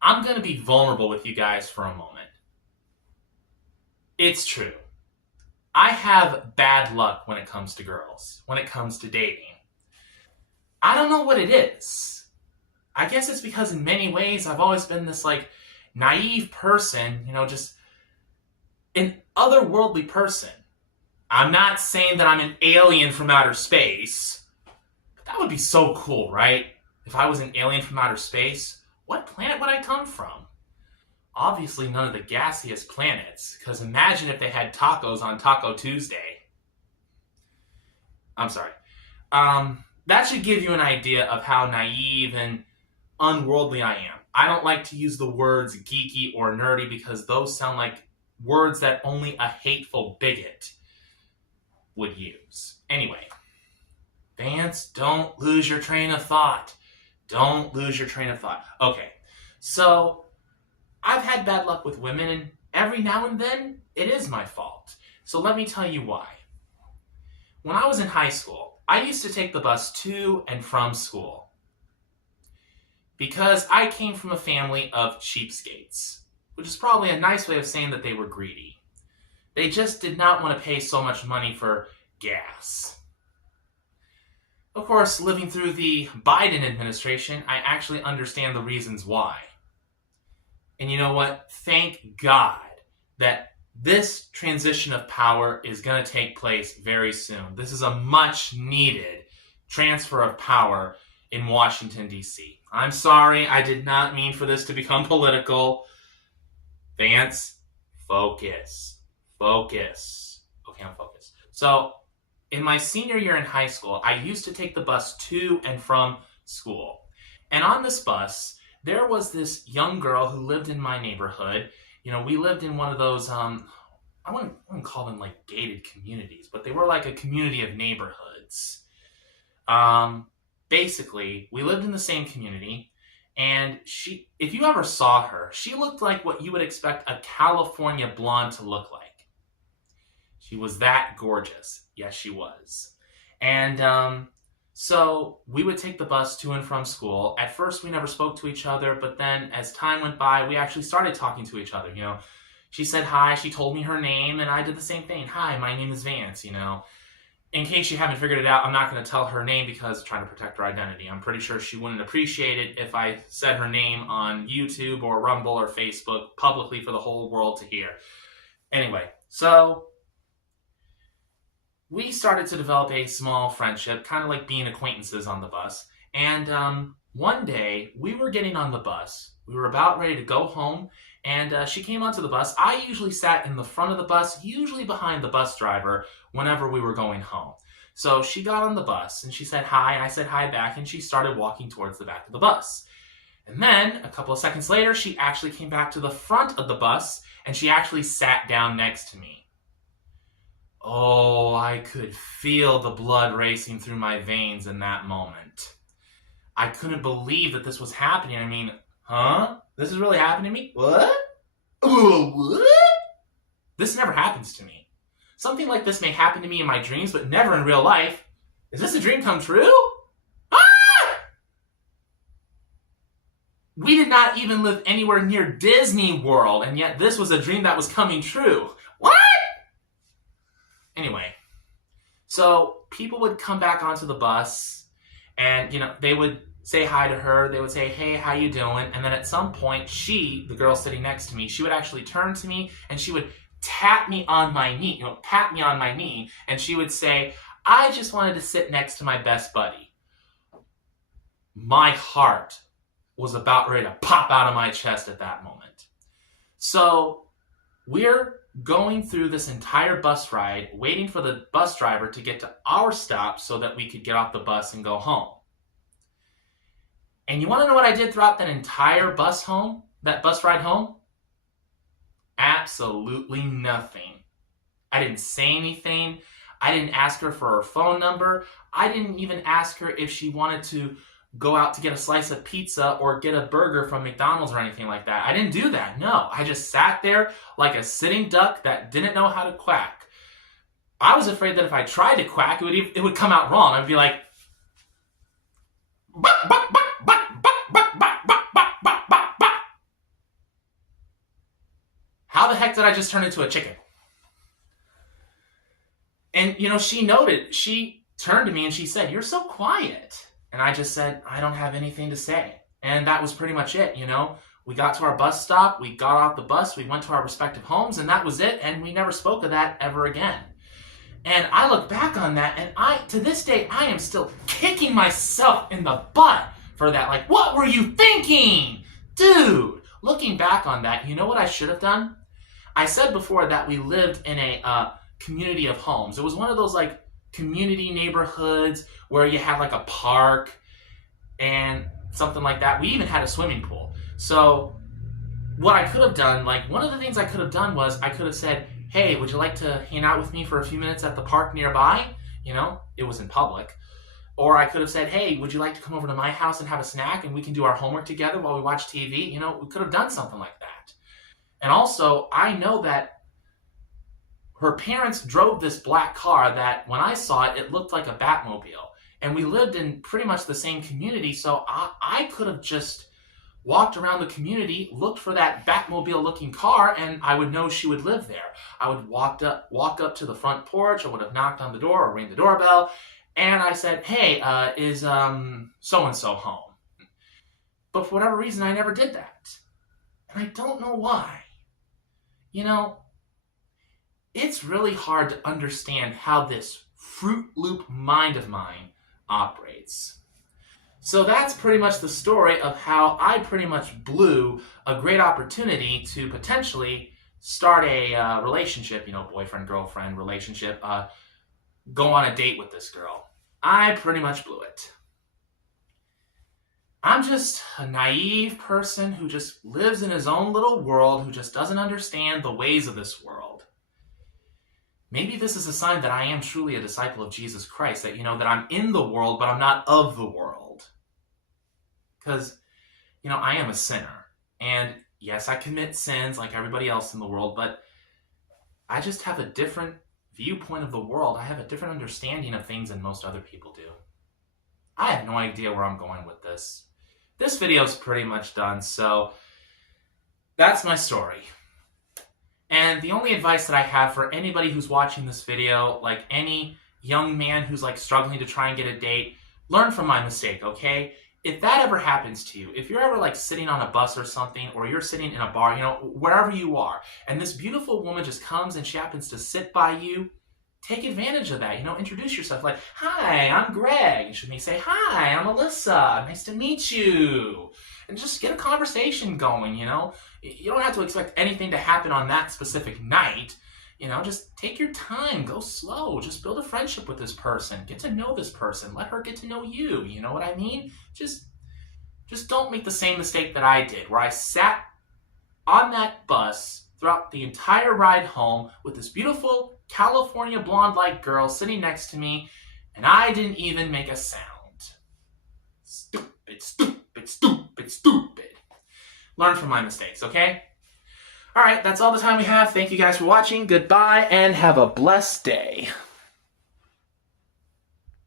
I'm going to be vulnerable with you guys for a moment. It's true. I have bad luck when it comes to girls, when it comes to dating. I don't know what it is. I guess it's because in many ways I've always been this naive person, just an otherworldly person. I'm not saying that I'm an alien from outer space, but that would be so cool, right? If I was an alien from outer space, what planet would I come from? Obviously none of the gaseous planets, because imagine if they had tacos on Taco Tuesday. I'm sorry. That should give you an idea of how naive and unworldly I am. I don't like to use the words geeky or nerdy because those sound like words that only a hateful bigot would use. Anyway, Vance, don't lose your train of thought. Don't lose your train of thought. Okay, so I've had bad luck with women, and every now and then, it is my fault. So let me tell you why. When I was in high school, I used to take the bus to and from school because I came from a family of cheapskates, which is probably a nice way of saying that they were greedy. They just did not want to pay so much money for gas. Of course, living through the Biden administration, I actually understand the reasons why. And you know what? Thank God that this transition of power is going to take place very soon. This is a much needed transfer of power in Washington, D.C. I'm sorry, I did not mean for this to become political. Vance, focus. Focus. Okay, I'm focused. So, in my senior year in high school, I used to take the bus to and from school. And on this bus, there was this young girl who lived in my neighborhood. We lived in one of those, I wouldn't call them gated communities, but they were like a community of neighborhoods. Basically, we lived in the same community, and if you ever saw her, she looked like what you would expect a California blonde to look like. She was that gorgeous. Yes, she was. And so we would take the bus to and from school. At first, we never spoke to each other, but then as time went by, we actually started talking to each other. She said hi, she told me her name, and I did the same thing. Hi, my name is Vance, In case you haven't figured it out, I'm not going to tell her name because I'm trying to protect her identity. I'm pretty sure she wouldn't appreciate it if I said her name on YouTube or Rumble or Facebook publicly for the whole world to hear. Anyway, so we started to develop a small friendship, kind of like being acquaintances on the bus. And one day, we were getting on the bus. We were about ready to go home, and she came onto the bus. I usually sat in the front of the bus, usually behind the bus driver, whenever we were going home. So she got on the bus, and she said hi. I said hi back, and she started walking towards the back of the bus. And then, a couple of seconds later, she actually came back to the front of the bus, and she actually sat down next to me. Oh, I could feel the blood racing through my veins in that moment. I couldn't believe that this was happening. I mean, huh? This is really happening to me? What? What? This never happens to me. Something like this may happen to me in my dreams, but never in real life. Is this a dream come true? Ah! We did not even live anywhere near Disney World, and yet this was a dream that was coming true. What? Anyway, so people would come back onto the bus, and, they would say hi to her. They would say, hey, how you doing? And then at some point, the girl sitting next to me, she would actually turn to me, and she would tap me on my knee, and she would say, I just wanted to sit next to my best buddy. My heart was about ready to pop out of my chest at that moment. So we're going through this entire bus ride, waiting for the bus driver to get to our stop so that we could get off the bus and go home. And you want to know what I did throughout that entire bus ride home? Absolutely nothing. I didn't say anything. I didn't ask her for her phone number. I didn't even ask her if she wanted to go out to get a slice of pizza or get a burger from McDonald's or anything like that. I didn't do that. No, I just sat there like a sitting duck that didn't know how to quack. I was afraid that if I tried to quack, it would come out wrong. I'd be like, "Buck, buck, buck, buck, buck, buck, buck, buck, buck, buck, buck, buck." heck did I just turn into a chicken? And, she turned to me and she said, "You're so quiet." And I just said, "I don't have anything to say." And that was pretty much it, We got to our bus stop, we got off the bus, we went to our respective homes, and that was it, and we never spoke of that ever again. And I look back on that, and to this day, I am still kicking myself in the butt for that. Like, what were you thinking? Dude, looking back on that, you know what I should have done? I said before that we lived in a community of homes. It was one of those, like, community neighborhoods where you had, like, a park and something like that. We even had a swimming pool. So what I could have done, like, one of the things I could have done was I could have said, "Hey, would you like to hang out with me for a few minutes at the park nearby?" It was in public. Or I could have said, "Hey, would you like to come over to my house and have a snack and we can do our homework together while we watch TV?" We could have done something like that. And also, I know that her parents drove this black car that when I saw it, it looked like a Batmobile. And we lived in pretty much the same community, so I could have just walked around the community, looked for that Batmobile-looking car, and I would know she would live there. I would walk up to the front porch, I would have knocked on the door or rang the doorbell, and I said, "Hey, is so-and-so home?" But for whatever reason, I never did that. And I don't know why. It's really hard to understand how this Fruit Loop mind of mine operates. So that's pretty much the story of how I pretty much blew a great opportunity to potentially start a relationship, boyfriend-girlfriend relationship, go on a date with this girl. I pretty much blew it. I'm just a naive person who just lives in his own little world, who just doesn't understand the ways of this world. Maybe this is a sign that I am truly a disciple of Jesus Christ, that, that I'm in the world, but I'm not of the world. Because, I am a sinner. And yes, I commit sins like everybody else in the world, but I just have a different viewpoint of the world. I have a different understanding of things than most other people do. I have no idea where I'm going with this. This video is pretty much done, so that's my story. And the only advice that I have for anybody who's watching this video, like any young man who's like struggling to try and get a date, learn from my mistake, okay? If that ever happens to you, if you're ever like sitting on a bus or something, or you're sitting in a bar, wherever you are, and this beautiful woman just comes and she happens to sit by you, take advantage of that. Introduce yourself like, "Hi, I'm Greg." And she may say, "Hi, I'm Alyssa. Nice to meet you." And just get a conversation going, You don't have to expect anything to happen on that specific night. Just take your time. Go slow. Just build a friendship with this person. Get to know this person. Let her get to know you. You know what I mean? Just don't make the same mistake that I did, where I sat on that bus throughout the entire ride home with this beautiful California blonde-like girl sitting next to me, and I didn't even make a sound. Stupid, stupid, stupid, stupid. Learn from my mistakes, okay? Alright, that's all the time we have. Thank you guys for watching. Goodbye, and have a blessed day.